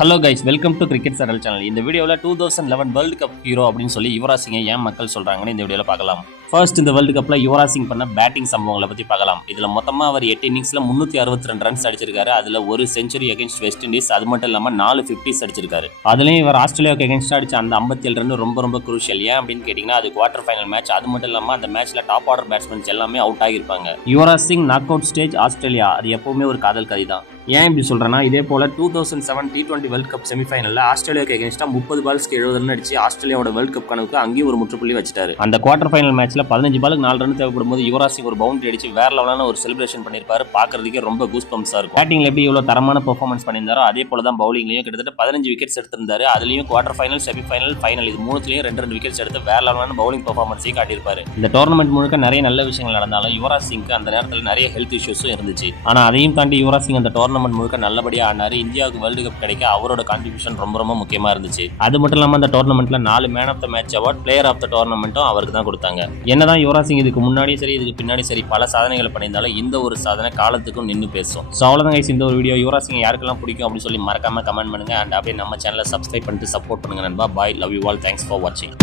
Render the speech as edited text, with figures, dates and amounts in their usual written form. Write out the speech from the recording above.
Hello guys, welcome to cricket சரல் channel. இந்த வீடியோவில் 2011 வேர்ல்டு கப் ஹீரோ அப்படின்னு சொல்லி யுவராஜ் சிங்கை ஏன் மக்கள் சொல்கிறாங்கன்னு இந்த வீடியோவில் பார்க்கலாம். ஃபர்ஸ்ட், இந்த வேர்ல்டு கப்பில் யுவராஜ் சிங் பண்ண பேட்டிங் சம்பவங்களை பற்றி பார்க்கலாம். இதில் மொத்தமாக அவர் 8 இன்னிங்ஸில் 362 ரன்ஸ் அடிச்சிருக்காரு. அதில் ஒரு செஞ்சுரி அகேன்ஸ்ட் வெஸ்ட் இண்டீஸ், அது மட்டும் இல்லாமல் 4 50s அடிச்சிருக்காரு. அதுலேயும் இவர் ஆஸ்திரேலியாவுக்கு அகேன்ஸ்டாக அடிச்ச அந்த 57 ரன் ரொம்ப குரூஷியல். ஏன் அப்படின்னு கேட்டிங்கன்னா, அது குவார்டர் ஃபைனல் மேட்ச். அது மட்டும் இல்லாமல் அந்த மேட்ச்சில் டாப் ஆர்டர் பேட்ஸ்மேன்ஸ் எல்லாமே அவுட் ஆகியிருப்பாங்க. Yuvraj Singh knockout stage Australia, அது எப்பவுமே ஒரு காதல் கதை தான். ஏன் இப்படி சொல்கிறேன்னா, இதே போல் 2007 T20 வேர்ல்டு கப் செமிஃபைனலில் ஆஸ்திரேலியாவுக்கு அகேன்ஸ்டாக 30 பால்ஸ்க்கு 70 ரன் அடிச்சு ஆஸ்திரேலியாவோட வேர்ல்டு கப் கணக்கு அங்கேயும் ஒரு முற்றுப்புள்ளி வச்சிட்டாரு. அந்த குவார்டர் ஃபைனல் மேட்ச்ல 15 பாலுக்கு 4 ரன் தேவைப்படும் போது யுவராஜ் சிங் ஒரு பவுண்டரி அடிச்சு வேற லெவலான ஒரு செலிப்ரேஷன் பண்ணிருப்பாரு. பாக்குறதுக்கே ரொம்ப கூஸ் பம்ப்ஸா இருக்கும். பேட்டிங்ல எப்படி இவ்வளவு தரமான பெர்ஃபார்மன்ஸ் பண்ணியிருந்தாரோ அதே போல தான் பவுலிங்லயும் கிட்டத்தட்ட 15 விக்கெட்ஸ் எடுத்திருந்தாரு. அதுலயும் குவார்டர் ஃபைனல், செமிஃபைனல், ஃபைனல் இது மூணுலயும் 2 விக்கெட்ஸ் எடுத்து வேற லெவலான பவுலிங் பெர்ஃபார்மன்ஸையும் காட்டியிருப்பாரு. இந்த டோர்னமெண்ட் முழுக்க நிறைய நல்ல விஷயங்கள் நடந்தாலும் யுவராஜ் சிங்க்கு அந்த நேரத்தில் நிறைய ஹெல்த் இஷ்யூஸும் இருந்துச்சு. ஆனா அதையும் தாண்டி யுவராஜ் சிங் அந்த டோர்னமெண்ட் முழுக்க நல்லபடியா ஆனாரு. இந்தியாவுக்கு வேர்ல்டு கப் கிடைக்க அவரோட கான்ட்ரிபியூஷன் ரொம்ப முக்கியமா இருந்துச்சு. அது மட்டும் இல்லாம அந்த டோர்னமெண்ட்ல 4 man of the match award, player of the டோர்னமெண்ட்டும் அவருக்கு தான் கொடுத்தாங்க. என்னதான் யுவராஜ் சிங் இதுக்கு முன்னாடியும் சரி இதுக்கு பின்னாடி சரி பல சாதனைகள் பண்ணியிருந்தாலும் இந்த ஒரு சாதனை காலத்துக்கும் நின்று பேசும். ஸோ அவ்வளோதான் கைஸ், இந்த ஒரு வீடியோ. யுவராஜ் சிங் யாருக்கெல்லாம் பிடிக்கும் அப்படின்னு சொல்லி மறக்காம கமெண்ட் பண்ணுங்க. அண்ட் அப்படியே நம்ம சேனலை சப்ஸ்கிரைப் பண்ணிட்டு சப்போர்ட் பண்ணுங்க நண்பா. Bye, love you all, thanks for வாட்சிங்.